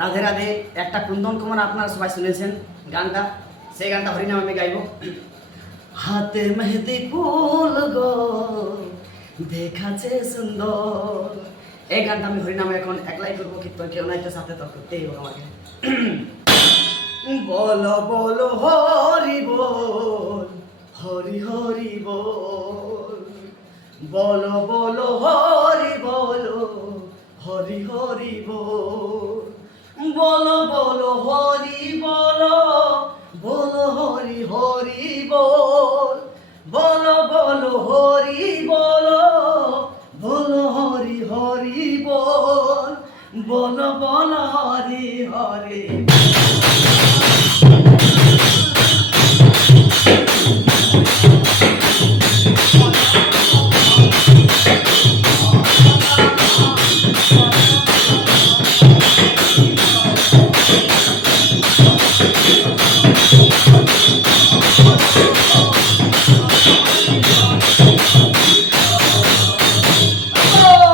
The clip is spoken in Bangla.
রাধে রাধে একটা কুন্দন কুমার আপনারা সবাই শুনেছেন গানটা, সেই গানটা হরিনাম আমি গাইব। হাতে মেহেদি ফুল গো দেখাচ্ছে সুন্দর, এই গানটা আমি হরিনামে এখন একলাই করবো, কিন্তু কেউ নাই তো সাথে তো করতেই হবে আমাকে। বলো বলো হরি বল, হরি হরি বল, বলো বলো হরি বলো, হরি হরি বল, বলো বলো হরি বলো, বলো হরি হরি বল, বলো বলো হরি বলো, বলো হরি হরি বল, বলো বলো হরি হরি।